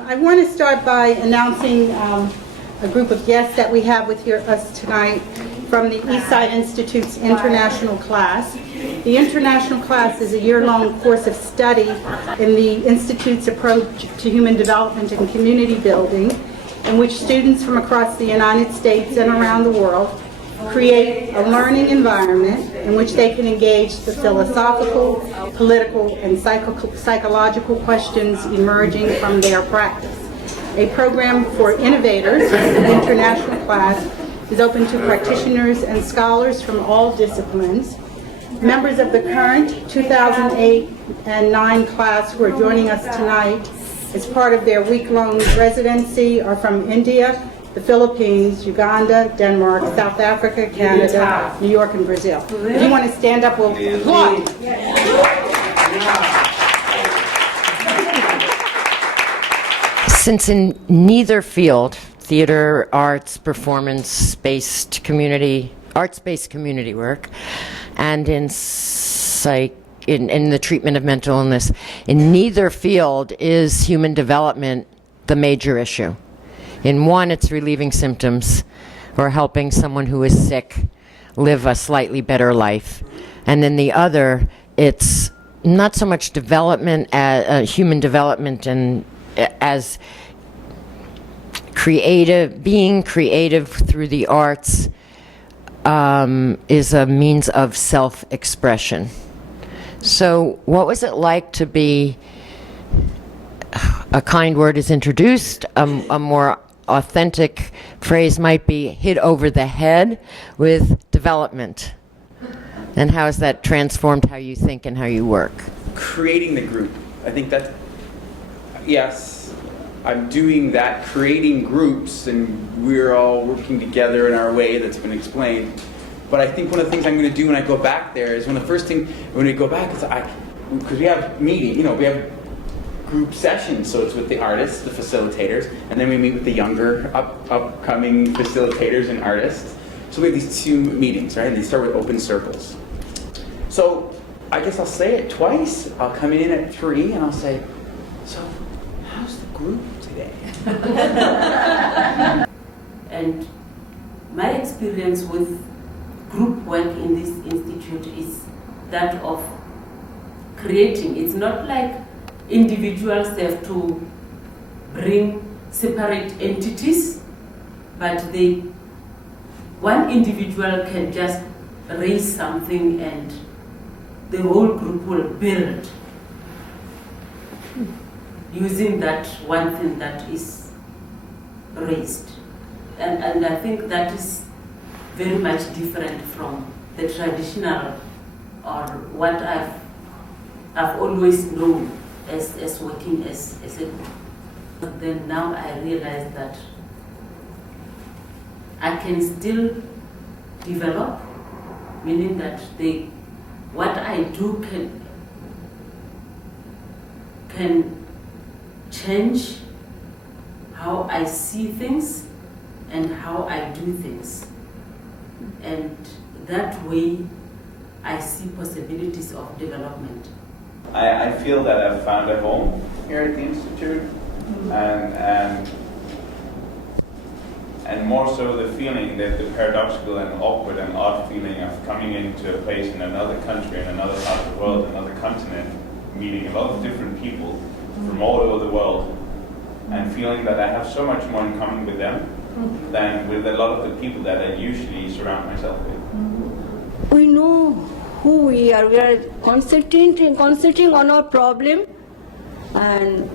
I want to start by announcing a group of guests that we have with us tonight from the Eastside Institute's international class. The international class is a year-long course of study in the Institute's approach to human development and community building, in which students from across the United States and around the world create a learning environment in which they can engage the philosophical, political, and psychological questions emerging from their practice. A program for innovators, the international class, is open to practitioners and scholars from all disciplines. Members of the current 2008 and 9 class who are joining us tonight as part of their week-long residency are from India, the Philippines, Uganda, Denmark, South Africa, Canada, New York, and Brazil. If you want to stand up, we'll applaud. Since in neither field, theater, arts, performance-based community, arts-based community work, and in the treatment of mental illness, in neither field is human development the major issue. In one, it's relieving symptoms or helping someone who is sick live a slightly better life. And in the other, it's not so much development, human development, and as being creative through the arts is a means of self-expression. So what was it like to be, a kind word is introduced, a more authentic phrase might be hit over the head with development? And how has that transformed how you think and how you work? Creating the group. I think that's, yes, I'm doing that, creating groups, and we're all working together in our way that's been explained. But I think one of the things I'm going to do when I go back there is when we go back is because we have meeting, we have group sessions, so it's with the artists, the facilitators, and then we meet with the younger upcoming facilitators and artists. So we have these 2 meetings, right? And they start with open circles. So I guess I'll say it twice. I'll come in at 3 and I'll say, so how's the group today? And my experience with group work in this institute is that of creating. It's not like individuals have to bring separate entities, but one individual can just raise something and the whole group will build using that one thing that is raised. And I think that is very much different from the traditional or what I've always known as working as a group. But then now I realize that I can still develop, meaning that what I do can change how I see things and how I do things. And that way I see possibilities of development. I feel that I've found a home here at the Institute, and more so the feeling, that the paradoxical and awkward and odd feeling of coming into a place in another country, in another part of the world, another continent, meeting a lot of different people from all over the world, and feeling that I have so much more in common with them than with a lot of the people that I usually surround myself with. We know who we are concentrating on our problem and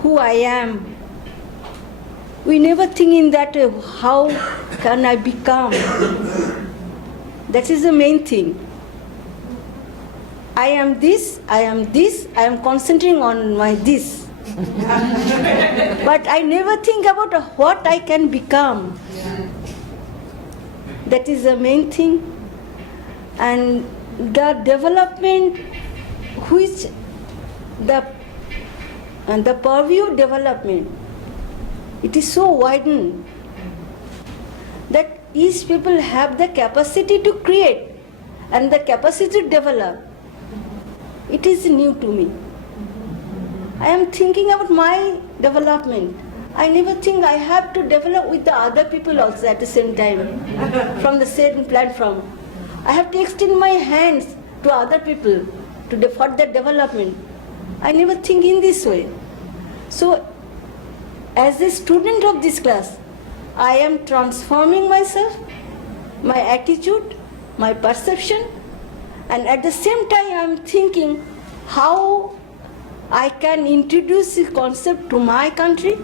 who I am. We never think in that how can I become. That is the main thing. I am this, I am concentrating on my this. But I never think about what I can become. That is the main thing. And the development, which the purview development, it is so widened that each people have the capacity to create and the capacity to develop. It is new to me. I am thinking about my development. I never think I have to develop with the other people also at the same time, from the same platform. I have to extend my hands to other people for their development. I never think in this way. So, as a student of this class, I am transforming myself, my attitude, my perception, and at the same time I am thinking how I can introduce this concept to my country